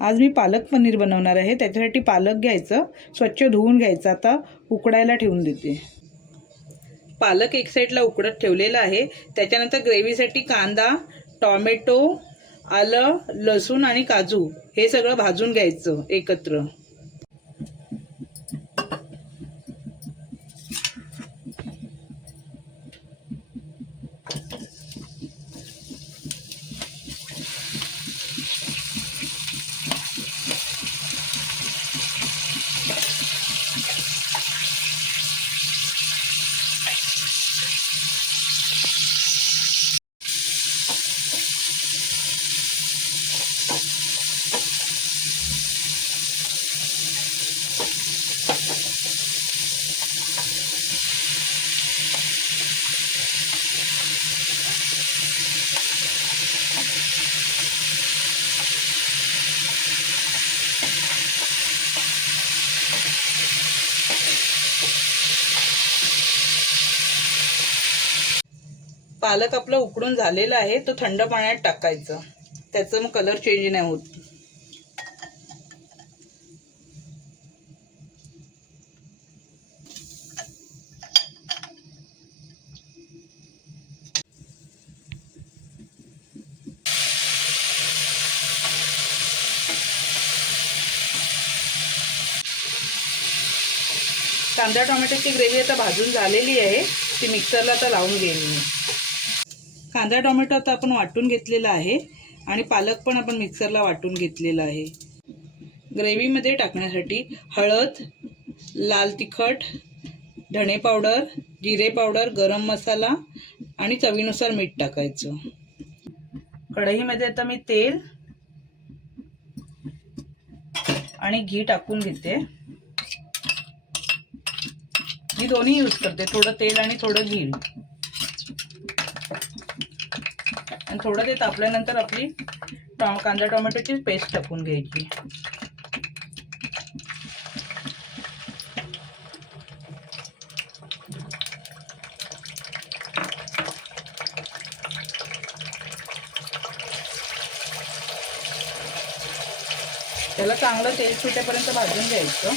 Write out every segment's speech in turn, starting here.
आज मी पालक पनीर बनवणार आहे। त्याच्यासाठी पालक घ्यायचं, स्वच्छ धुवून घ्यायचं। आता उकडायला ठेवून देते। पालक एक साईडला उकडत ठेवलेला आहे। त्याच्यानंतर ग्रेव्हीसाठी कांदा, टोमॅटो, आलं, लसूण आणि काजू हे सगळं भाजून घ्यायचं एकत्र। पालक आपलं उकडून झालेला आहे। तो थंड पाण्यात टाकायचं, त्याचं मग कलर चेंज नाही होत। कांदा टोमॅटोची ग्रेव्ही आता भाजून झालेली आहे। ती मिक्सरला आता लावून घेईन मी। कांदा टोमॅटो आता आपण वाटून घेतलेला आहे आणि पालक पण आपण मिक्सरला वाटून घेतलेला आहे। ग्रेव्हीमध्ये टाकण्यासाठी हळद, लाल तिखट, धणे पावडर, जिरे पावडर, गरम मसाला आणि चवीनुसार मीठ टाकायचं। कढईमध्ये आता मी तेल आणि घी टाकून घेते। मी दोन्ही यूज करते, थोडं तेल आणि थोडं घी। आणि थोडं ते तापल्यानंतर आपली कांदा टोमॅटोची पेस्ट टाकून घ्यायची। त्याला चांगलं तेल सुटेपर्यंत भाजून घ्यायचं।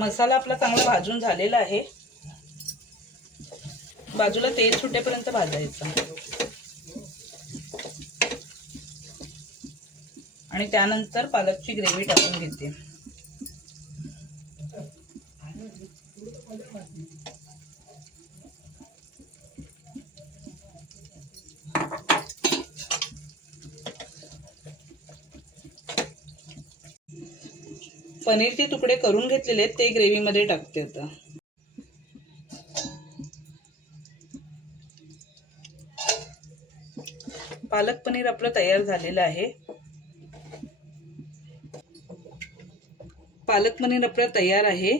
मसाला आपला चांगला भाजून झालेला आहे। बाजूला तेल सुटेपर्यंत भाजायचं आणि त्यानंतर पालकची ग्रेव्ही टाकून घेते। पनीरचे तुकडे करून घेतलेले ते ग्रेव्हीमध्ये टाकते आता। पालक पनीर आपलं तयार झालेलं आहे। पालक पनीर आपलं तयार आहे।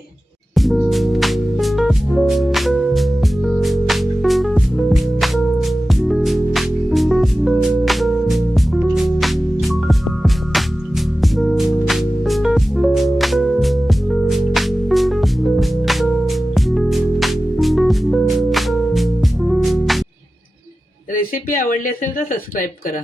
रेसिपी आवडली असेल तर सबस्क्राइब करा।